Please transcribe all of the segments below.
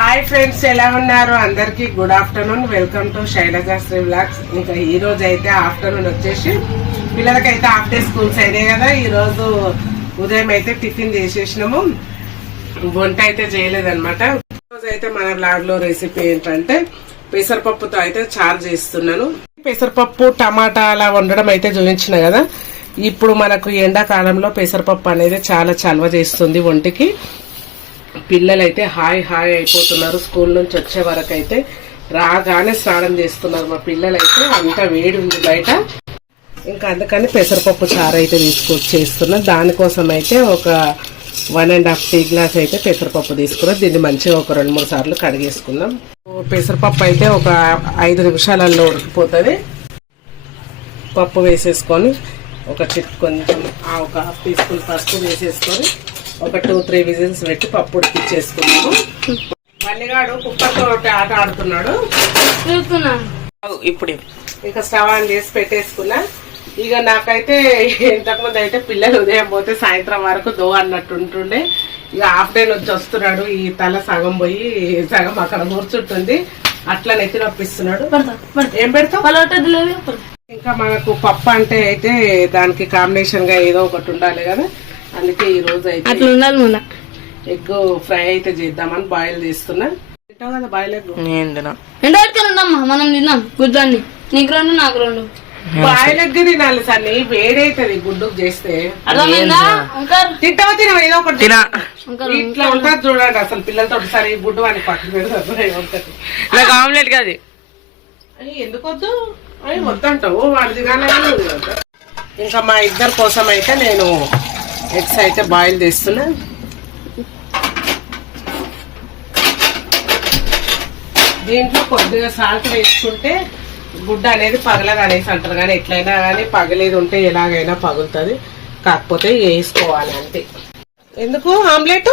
Hi friends ఎలా ఉన్నారు? అందరికి good afternoon welcome to Shailajasri blogs ఇంకా ఈ రోజు అయితే ఆఫ్టర్నూన్ వచ్చేసి పిల్లలకైతే హాఫ్ డే స్కూల్స్ అయినాయి కదా. ఈ రోజు ఉదయం అయితే టిఫిన్ చేసేసినాము. వంట అయితే చేయలేదన్నమాట. ఈ రోజు అయితే మన బ్లాగ్లో రెసిపీ ఏంటంటే పెసరపప్పుతో అయితే చారు చేస్తున్నాను. పెసరపప్పు టమాటా అలా వండడం అయితే చూపించిన కదా. ఇప్పుడు మనకు ఎండాకాలంలో పెసరపప్పు అనేది చాలా చలవ చేస్తుంది ఒంటికి పిల్లలైతే హాయ్ హాయ్ అయిపోతున్నారు. స్కూల్ నుంచి వచ్చే వరకు అయితే రాగానే స్నానం చేస్తున్నారు. మా పిల్లలైతే అంత వేడి ఉంది బయట. ఇంకా అందుకని పెసరపప్పు చారు అయితే తీసుకొచ్చి చేస్తున్నా. దానికోసం అయితే ఒక one and half tea glass అయితే పెసరపప్పు తీసుకున్నాం. దీన్ని మంచిగా ఒక రెండు మూడు సార్లు కడిగేసుకుందాం. పెసరపప్పు అయితే ఒక ఐదు నిమిషాలలో ఉడికిపోతుంది. పప్పు వేసేసుకొని ఒక చిట్ కొంచెం ఆ ఒక హాఫ్ టీ స్పూన్ పసుపు వేసేసుకొని ఒక టూ త్రీ విజిల్స్ పెట్టి పప్పు ఉడికిచ్చేసుకున్నాము. మల్లిగాడు కుక్కర్తో ఆట ఆడుతున్నాడు. ఇప్పుడు ఇంకా స్టవ్ ఆన్ చేసి పెట్టేసుకున్నా. ఇక నాకైతే ఇంతకుముందు అయితే పిల్లలు ఉదయం పోతే సాయంత్రం వరకు దో అన్నట్టు ఉంటుండే. ఇక హాఫ్ డే నుంచి వస్తున్నాడు. ఈ తల సగం పోయి సగం అక్కడ కూర్చుంటుంది అట్లా నెత్తి నొప్పిస్తున్నాడు ఏం పెడతావు? ఇంకా మనకు పప్పు అంటే అయితే దానికి కాంబినేషన్గా ఏదో ఒకటి ఉండాలి కదా. అందుకే ఈ రోజు అయితే అట్లా ఉండాలి మన ఎగ్ ఫ్రై అయితే చేద్దామని బాయిల్ చేస్తున్నా. తింటావు కదా బాయిల్ ఎగ్ నేను తిన ఉండమ్మా మనం తిన్నాం గుడ్డాన్ని నీకు రెండు నాకు రెండు. బాయిల్ ఎగ్ తినాలి సన్ని. వేడైతుంది గుడ్డుకు చేస్తే. అర్థమైందా? తింటావా తినవా? ఏదో ఒకటి తిన. ఇంకా ఇట్లా ఉంటుంది చూడండి అసలు పిల్లలతో ఒకసారి గుడ్డు అని పక్కన పెడతారు. ఉంటది నాకు ఆమ్లెట్ కాదు అయ్యి ఎందుకు వద్దు? అవి వద్దంటావు. వాడు తినొద్దా? ఇంకా మా ఇద్దరి కోసం అయితే నేను ఎగ్స్ అయితే బాయిల్ చేస్తున్నా. దీంట్లో కొద్దిగా సాల్ట్ వేసుకుంటే గుడ్డ అనేది పగలదు అనేసి అంటారు. కానీ ఎట్లయినా కానీ పగలేదు ఉంటే ఎలాగైనా పగులుతుంది. కాకపోతే వేసుకోవాలి అంతే. ఎందుకు? ఆమ్లెట్?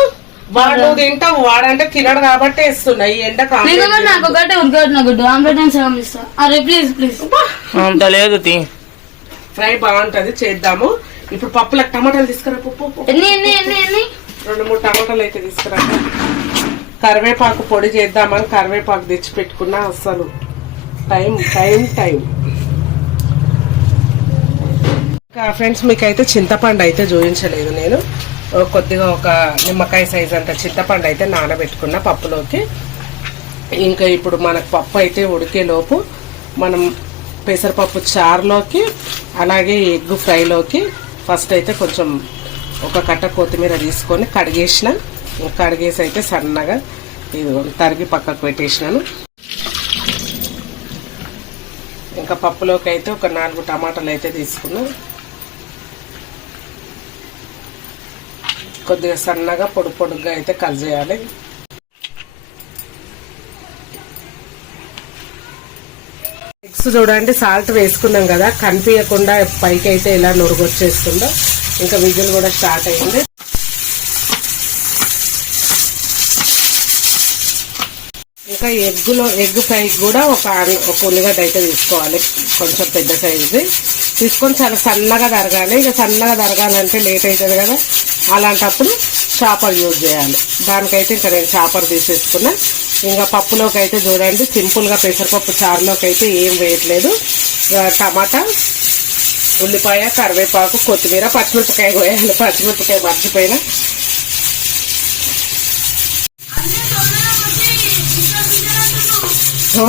వాడు తింటావు. వాడంటే తినడు కాబట్టి వేస్తున్నా. ఈ ఎండకు నీకు ఒకటే గుడ్డు. ఆమ్లెట్ అరే ప్లీజ్ ప్లీజ్ లేదు ఫ్రై బాగుంటది. చేద్దాము. ఇప్పుడు పప్పులకు టమాటాలు తీసుకురా పప్పు. ఎన్ని ఎన్ని ఎన్ని ఎన్ని? రెండు మూడు టమాటాలు అయితే తీసుకురా. కరివేపాకు పొడి చేద్దామని కరివేపాకు తెచ్చి పెట్టుకున్నా అసలు టైం టైం టైం. ఇంకా ఫ్రెండ్స్ మీకైతే చింతపండు అయితే చూపించలేదు నేను. కొద్దిగా ఒక నిమ్మకాయ సైజ్ అంత చింతపండు అయితే నానబెట్టుకున్న పప్పులోకి. ఇంకా ఇప్పుడు మనకు పప్పు అయితే ఉడికేలోపు మనం పెసరపప్పు చారులోకి అలాగే ఎగ్ ఫ్రైలోకి ఫస్ట్ అయితే కొంచెం ఒక కట్ట కొత్తిమీర తీసుకొని కడిగేసిన కడిగేసి అయితే సన్నగా ఇది తరిగి పక్కకు పెట్టేసినాను. ఇంకా పప్పులోకి అయితే ఒక నాలుగు టమాటాలు అయితే తీసుకున్నా. కొద్దిగా సన్నగా పొడి పొడుగ్గా అయితే కట్ చేయాలి. ఎగ్స్ చూడండి. సాల్ట్ వేసుకున్నాం కదా కనిపించకుండా పైకి అయితే ఇలా నురుగొచ్చేస్తుందో. ఇంకా విజిల్ కూడా స్టార్ట్ అయింది. ఇంకా ఎగ్గులో ఎగ్ ఫ్రై కూడా ఒక ఒక ఉల్లిగడ్డ అయితే తీసుకోవాలి. కొంచెం పెద్ద సైజు. తీసుకొని చాలా సన్నగా తరగాలి. ఇక సన్నగా తరగాలంటే లేట్ అవుతుంది కదా. అలాంటప్పుడు చాపర్ యూజ్ చేయాలి. దానికైతే ఇంకా నేను చాపర్ తీసేసుకున్నా. ఇంకా పప్పులోకి అయితే చూడండి సింపుల్గా పెసరపప్పు చారులోకి అయితే ఏం వేయట్లేదు. టమాటా ఉల్లిపాయ కరివేపాకు కొత్తిమీర పచ్చిమిరపకాయ కోయాలి. పచ్చిమిరపకాయ మర్చిపోయినా.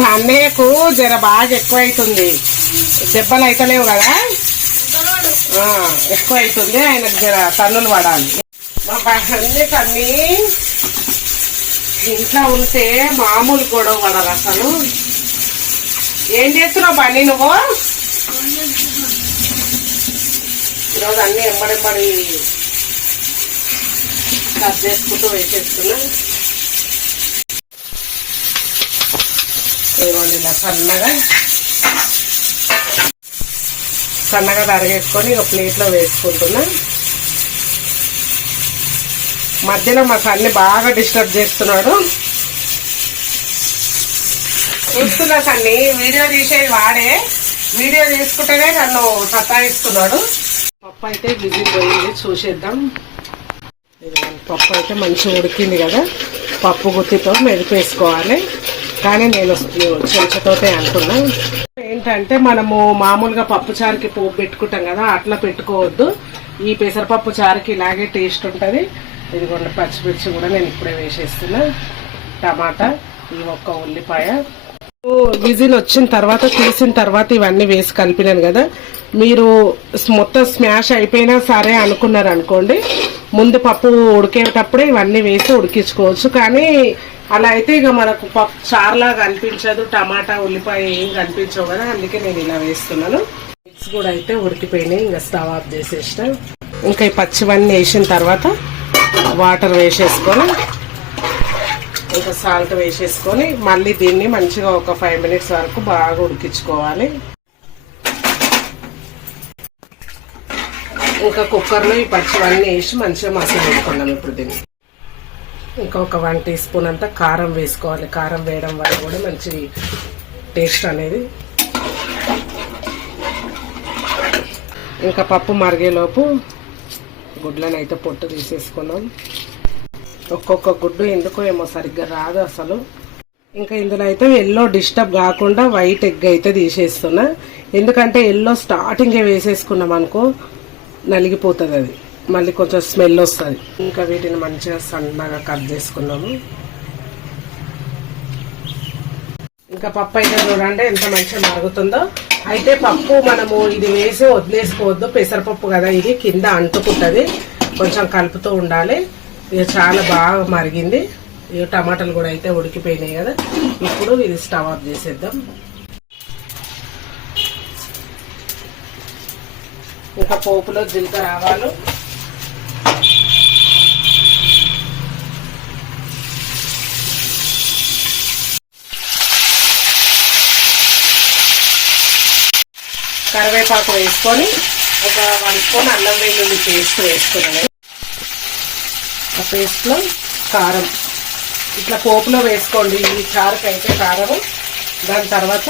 అన్నయ్యకు జర బాగా ఎక్కువ అవుతుంది దెబ్బలు అయితలేవు కదా? ఎక్కువ అవుతుంది ఆయనకు జర తన్నులు పడాలి. మా అన్నయ్యకు ఇంట్లో ఉంటే మామూలు గొడవ పడరు అసలు. ఏం చేస్తున్నావు బండి నువ్వు? ఈరోజు అన్ని ఎంబడెంబడి కట్ చేసుకుంటూ వేసేస్తున్నా. ఇదిగోండి ఇలా సన్నగా సన్నగా తరగేసుకొని ఒక ప్లేట్లో వేసుకుంటున్నా. మధ్యలో మా సన్ని బాగా డిస్టర్బ్ చేస్తున్నాడు. చూస్తున్నా సన్ని వీడియో తీసేది వాడే. వీడియో తీసుకుంటేనే నన్ను సతాయిస్తున్నాడు. పప్పు అయితే విజిల్ పోయింది చూసేద్దాం పప్పు అయితే మంచిగా ఉడికింది కదా. పప్పు గుత్తితో మెదిపేసుకోవాలి. కానీ నేను చెంచతోటే అంటున్నా. ఏంటంటే మనము మామూలుగా పప్పు చారుకి పోపు పెట్టుకుంటాం కదా అట్లా పెట్టుకోవద్దు. ఈ పెసరపప్పు చారుకి ఇలాగే టేస్ట్ ఉంటుంది. ఇదిగోండి పచ్చిమిర్చి కూడా నేను ఇప్పుడే వేసేస్తున్నా. టమాటా ఈ ఒక్క ఉల్లిపాయ. విజిల్ వచ్చిన తర్వాత తీసిన తర్వాత ఇవన్నీ వేసి కలిపినాను కదా. మీరు మొత్తం స్మాష్ అయిపోయినా సరే అనుకున్నారు అనుకోండి. ముందు పప్పు ఉడికేటప్పుడే ఇవన్నీ వేసి ఉడికించుకోవచ్చు. కానీ అలా అయితే ఇక మనకు పప్పు చారులాగా అనిపించదు టమాటా ఉల్లిపాయ ఏం కనిపించవు కదా. అందుకే నేను ఇలా వేస్తున్నాను. మిక్స్ కూడా అయితే ఉడికిపోయినాయి. ఇంకా స్టవ్ ఆఫ్ చేసేసిన. ఇంకా ఈ పచ్చివన్నీ వేసిన తర్వాత వాటర్ వేసేసుకొని ఇంకా సాల్ట్ వేసేసుకొని మళ్ళీ దీన్ని మంచిగా ఒక ఫైవ్ మినిట్స్ వరకు బాగా ఉడికించుకోవాలి. ఇంకా కుక్కర్లో ఈ పచ్చివన్నీ వేసి మంచిగా మసాలా పెట్టుకున్నాం ఇప్పుడు దీన్ని. ఇంకా ఒక వన్ టీ స్పూన్ అంతా కారం వేసుకోవాలి. కారం వేయడం వల్ల కూడా మంచి టేస్ట్ అనేది. ఇంకా పప్పు మరిగేలోపు గుడ్లను అయితే పొట్టు తీసేసుకున్నాం. ఒక్కొక్క గుడ్డు ఎందుకో ఏమో సరిగ్గా రాదు అసలు. ఇంకా ఇందులో అయితే ఎల్లో డిస్టర్బ్ కాకుండా వైట్ ఎగ్ అయితే తీసేస్తున్నా. ఎందుకంటే ఎల్లో స్టార్టింగే వేసేసుకున్నాం అనుకో నలిగిపోతుంది అది. మళ్ళీ కొంచెం స్మెల్ వస్తుంది. ఇంకా వీటిని మంచిగా సన్నగా కట్ చేసుకున్నాము. ఇంకా పప్పు అయితే చూడండి ఎంత మంచిగా మరుగుతుందో. అయితే పప్పు మనము ఇది వేసి వదిలేసుకోవద్దు. పెసరపప్పు కదా ఇది. కింద అంటుకుంటుంది. కొంచెం కలుపుతూ ఉండాలి. ఇక చాలా బాగా మరిగింది. ఇక టమాటాలు కూడా అయితే ఉడికిపోయినాయి కదా. ఇప్పుడు ఇది స్టవ్ ఆఫ్ చేసేద్దాం. ఇంకా పోపులో జీలకర్ర ఆవాలు. కరివేపాకు వేసుకొని ఒక వన్ స్పూన్ అల్లం వెల్లుల్లి పేస్ట్ వేసుకున్నాను. ఆ పేస్ట్లో కారం. ఇట్లా పోపులో వేసుకోండి. ఈ కారకు అయితే కారం దాని తర్వాత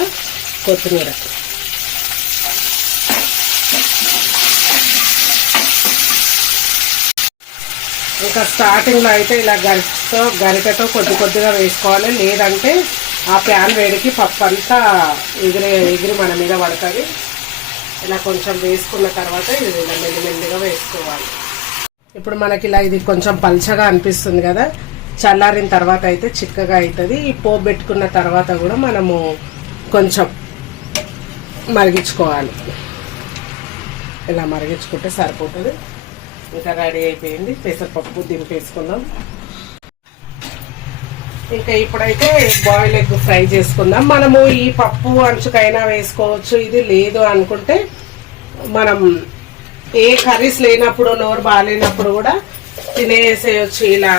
కొత్తిమీర. ఇంకా స్టార్టింగ్లో అయితే ఇలా గరిటతో గరిటతో కొద్ది కొద్దిగా వేసుకోవాలి. లేదంటే ఆ ప్యాన్ వేడికి పప్పు అంతా ఎగిరి ఎగిరి మన మీద పడుతుంది. ఇలా కొంచెం వేసుకున్న తర్వాత ఇది ఇలా మెల్లిమెల్లిగా వేసుకోవాలి. ఇప్పుడు మనకి ఇలా ఇది కొంచెం పల్చగా అనిపిస్తుంది కదా. చల్లారిన తర్వాత అయితే చిక్కగా అవుతుంది ఈ పోపు పెట్టుకున్న తర్వాత కూడా మనము కొంచెం మరిగించుకోవాలి. ఇలా మరిగించుకుంటే సరిపోతుంది. ఇంకా రెడీ అయిపోయింది. పెసరపప్పు దింపేసుకుందాం. ఇంకా ఇప్పుడైతే బాయిల్ ఎగ్ ఫ్రై చేసుకుందాం. మనము ఈ పప్పు అంచుకైనా వేసుకోవచ్చు. ఇది లేదు అనుకుంటే మనం ఏ కర్రీస్ లేనప్పుడు నోరు బాగాలేనప్పుడు కూడా తినేసేయచ్చు. ఇలా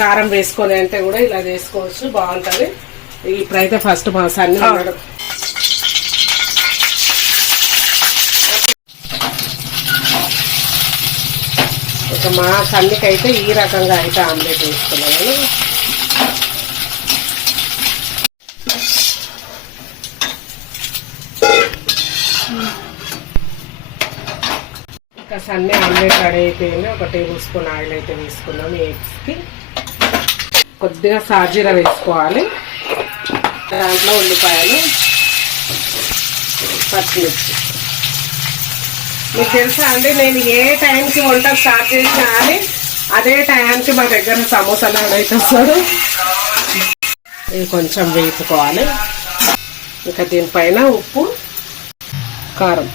కారం వేసుకొని అంటే కూడా ఇలా చేసుకోవచ్చు బాగుంటుంది. ఇప్పుడైతే ఫస్ట్ మా సన్ని ఉన్నాడు ఇక మా సన్నికైతే ఈ రకంగా అయితే ఆమ్లెట్ వేసుకున్నాను. ఇంకా అన్నీ ఆమ్లెట్ రెడీ అయిపోయింది. ఒక టేబుల్ స్పూన్ ఆయిల్ అయితే వేసుకున్నాం ఎగ్స్కి. కొద్దిగా సాజీర వేసుకోవాలి. దాంట్లో ఉల్లిపాయలు పచ్చిమిర్చి. మీకు తెలుసా అండి నేను ఏ టైంకి వంట స్టార్ట్ చేసినా అని అదే టైంకి మా దగ్గర సమోసాలు అయితే వస్తాడు ఇవి కొంచెం వేపుకోవాలి. ఇంకా దీనిపైన ఉప్పు కారం.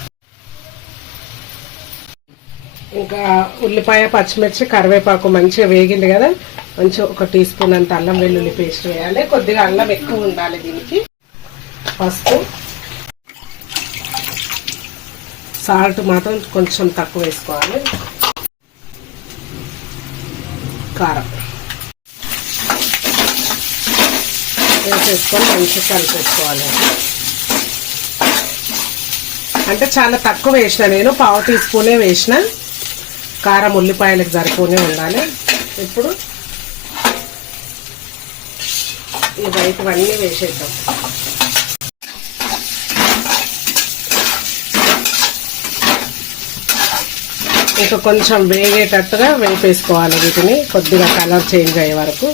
ఇంకా ఉల్లిపాయ పచ్చిమిర్చి కరివేపాకు మంచిగా వేగింది కదా. మంచిగా ఒక టీ స్పూన్ అంత అల్లం వెల్లుల్లి పేస్ట్ వేయాలి. కొద్దిగా అల్లం ఎక్కువ ఉండాలి దీనికి. పసుపు. సాల్ట్ మాత్రం కొంచెం తక్కువ వేసుకోవాలి. కారం. వేసేసుకొని మంచిగా కలిపేసుకోవాలి. అంటే చాలా తక్కువ వేసిన నేను. పావు టీ స్పూనే వేసిన. కారం ఉల్లిపాయలకు సరిపోనే ఉండాలి. ఇప్పుడు ఈ రైతువన్నీ వేసేద్దాం. ఇంకా కొంచెం వేగేటట్టుగా వేపేసుకోవాలి వీటిని. కొద్దిగా కలర్ చేంజ్ అయ్యే వరకు.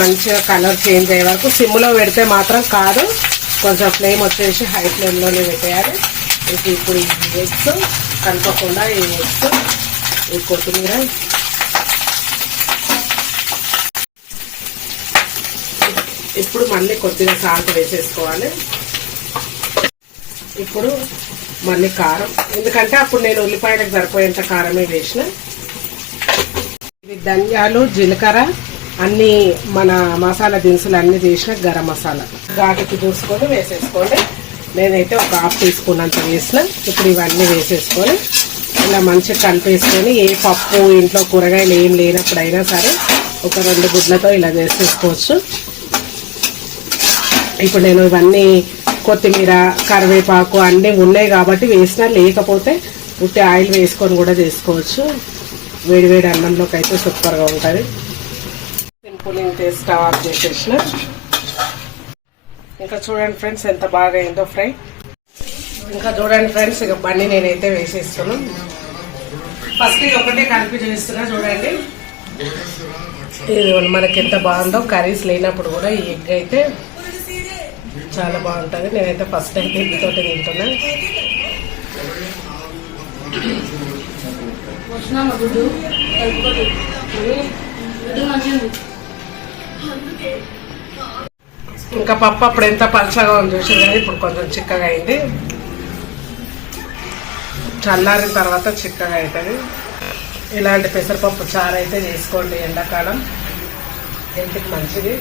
మంచిగా కలర్ చేంజ్ అయ్యే వరకు సిమ్లో పెడితే మాత్రం కాదు. కొంచెం ఫ్లేమ్ వచ్చేసి హై ఫ్లేమ్లోనే పెట్టేయాలి. ఇంక ఇప్పుడు ఎగ్స్ కలపకుండా వేస్తూ ఈ కొత్తిమీర. ఇప్పుడు మళ్ళీ కొద్దిగా సాల్ట్ వేసేసుకోవాలి. ఇప్పుడు మళ్ళీ కారం. ఎందుకంటే అప్పుడు నేను ఉల్లిపాయలకు సరిపోయేంత కారమే వేసిన. ఇవి ధనియాలు జీలకర్ర అన్ని మన మసాలా దినుసులు అన్ని చేసిన గరం మసాలా. ఘాటుకి చూసుకొని వేసేసుకోండి. నేనైతే ఒక హాఫ్ టీ స్పూన్ అంత వేసిన. ఇప్పుడు ఇవన్నీ వేసేసుకొని ఇలా మంచిగా కలిపేసుకొని ఏ పప్పు ఇంట్లో కూరగాయలు ఏం లేనప్పుడైనా సరే ఒక రెండు గుడ్లతో ఇలా చేసేసుకోవచ్చు. ఇప్పుడు నేను ఇవన్నీ కొత్తిమీర కరివేపాకు అన్నీ ఉన్నాయి కాబట్టి వేసినా లేకపోతే ఉట్టి ఆయిల్ వేసుకొని కూడా చేసుకోవచ్చు. వేడి వేడి అన్నంలోకి అయితే సూపర్గా ఉంటుంది. సింపుల్ ఇంతే స్టవ్ ఆఫ్ చేసేసిన. ఇంకా చూడండి ఫ్రెండ్స్ ఎంత బాగా అయిందో ఫ్రై. ఇంకా చూడండి ఫ్రెండ్స్ ఇక బండి నేనైతే వేసేస్తాను ఫస్ట్ ఇది ఒకటే కలిపి చేస్తున్నా చూడండి. ఇది మనకి ఎంత బాగుందో కర్రీస్ లేనప్పుడు కూడా ఈ ఎగ్ అయితే చాలా బాగుంటుంది. నేనైతే ఫస్ట్ టైం ఎగ్తోటి తింటున్నా. వచ్చినా మా గుడ్డు కలుపుకోదు గుడ్డు మంచిది ఇంకా పప్పు అప్పుడు ఎంత పలసగా ఉంది చూసారు? కానీ ఇప్పుడు కొంచెం చిక్కగా అయింది. చల్లారిన తర్వాత చిక్కగా అవుతుంది ఇలాంటి పెసరపప్పు చారు అయితే చేసుకోండి ఎండాకాలం. హెల్త్కి మంచిది.